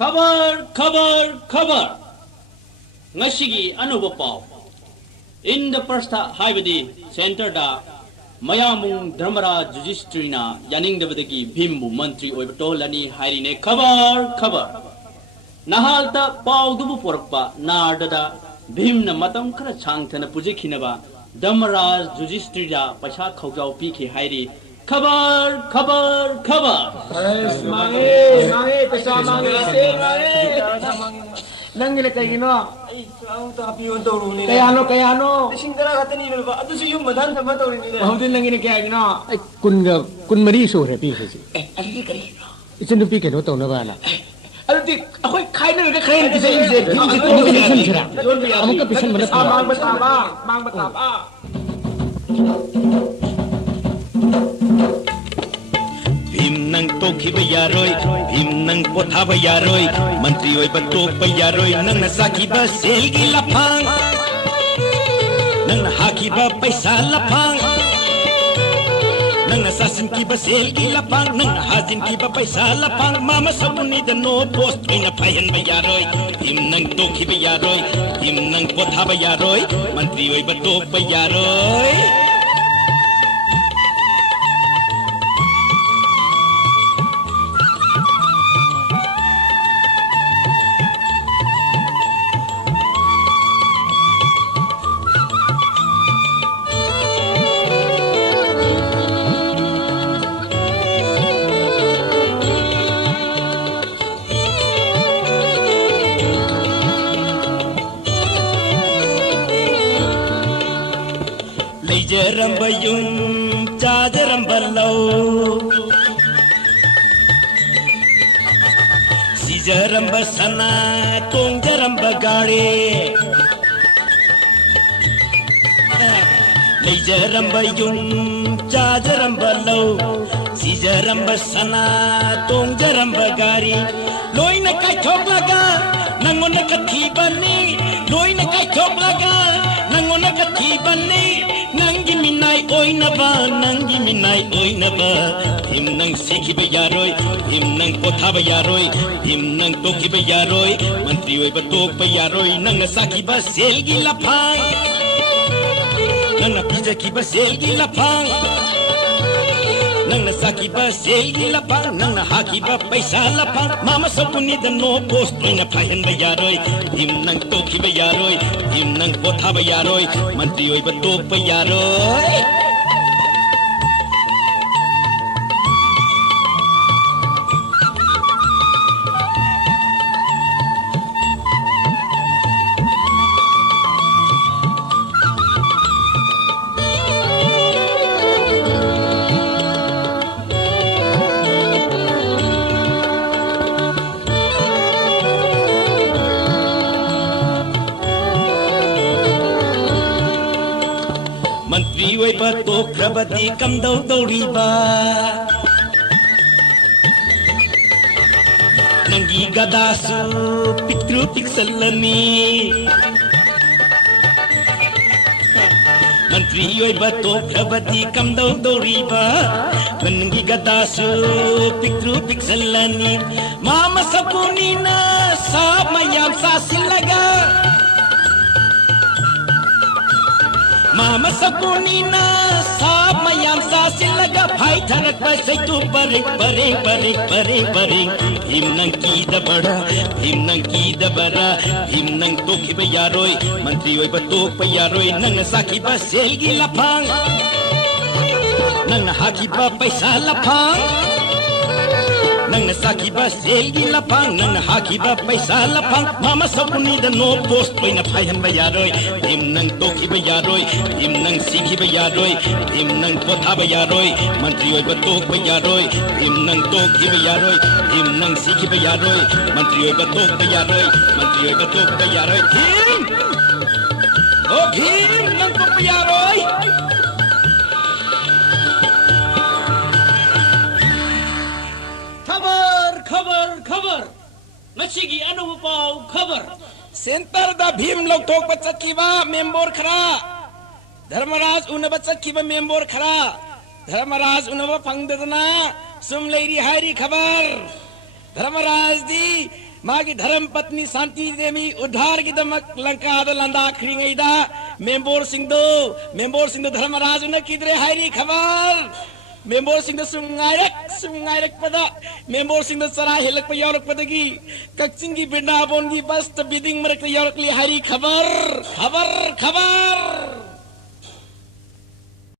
खबर खबर खबर ngashigi anuba paw in the first haibadi center da mayamung dharmara jujistrina yaning devadagi bhimbu mantri oibato lani hairine khabar khabar nahalta paw dubu porakpa nardada bhimna matam khara changthana pujikhinaba dharmara jujistrina paisa khawjau pikhi hairi खबर खबर खबर मांगे पैसा मांगे से मांगे नंगे ले कहीं ना कयानो सिंगरा खाते नहीं लोग अब तो यूं मदान समझ तो नहीं हम दिन नंगे ने क्या है ना कुन मरी सो है पी से अल्ली करी इसे नुपी के नो तो ना बाना अल्ली अखोई खाई ना ले खाई किसे इसे पिसन छरा हमका पिसन मन मांग बता भीम नंग तो खिब यारोय भीम नंग पोथा यारोय मंत्री ओय बतो यारोय नंग साखी बा सेलगी लफांग नंग हाकी बा पैसा लफांग नंग सासिन की बा सेलगी लफांग नंग हाजिन की बा पैसा लफांग मामा सबुनी द नो पोस्ट इन फायन बा यारोय भीम नंग तो खिब यारोय भीम नंग पोथा यारोय मंत्री ओय बतो यारोय Jarambayum jajaramballo si jarambasana tong jarambagare le jarambayum jajaramballo si jarambasana tong jarambagari loina kai thoklaga nangona kathi bani loina kai thoklaga nangona kathi bani nangi minai oinaba him nang sikhi be yaroy him nang potha be yaroy him nang tokhi be yaroy mantri oi ba tok be yaroy nang sakhi ba selgi lafang nang pija ki ba selgi lafang nang sakhi ba selgi lafang nang haki ba paisa lafang mama sapuni the no post na phayan be yaroy him nang tokhi be yaroy him nang potha be yaroy mantri oi ba tok be yaroy to krabati kam dau dauriba nangi gadasu pitru piksalani mantri oi bato krabati kam dau dauriba nangi gadasu pitru piksalani mama sapuni na sa mayam sa silaga Mama sapuni na sa mayam sa silaga bhai tharak pai sai tu bare bare bare bare bare him nang ki da bara him nang ki da bara him nang to ki ba yaroy mantri oi ba to pa yaroy nang sakhi ba selgi lafang nang haki ba paisa lafang nang sakhi ba selgi lafang nang haki ba paisa lafang mama sapuni da no post pai na phaihan ba yaroy him nang to ki ba yaroy him nang sikhi ba yaroy him nang potha ba yaroy mantri oi ba to ba yaroy him nang to ki ba yaroy him nang sikhi ba yaroy mantri oi ba to ba yaroy mantri oi ba to ba yaroy him nang to ba yaroy खबर ngachigi anuba paw खबर centre दा भीम लोग ठोक बचत की बा member खरा धर्मराज उन बचत की बा मेंबर खरा धर्मराज उन बा फंगदना सुम लेरी हारी खबर धर्मराज दी मागी धर्म पत्नी शांति देवी उद्धार की दमक लंका लंदा खरींगईदा मेंबर सिंह धर्मराज न किदरे हायरी खबर मेंबर सिंह सुंगायरक पदा मेंबर सिंह सरा हेलक प यौरक पदगी कच्चिंग की बिंडा बोन की बस बिदिंग मरक यौरक ली हायरी खबर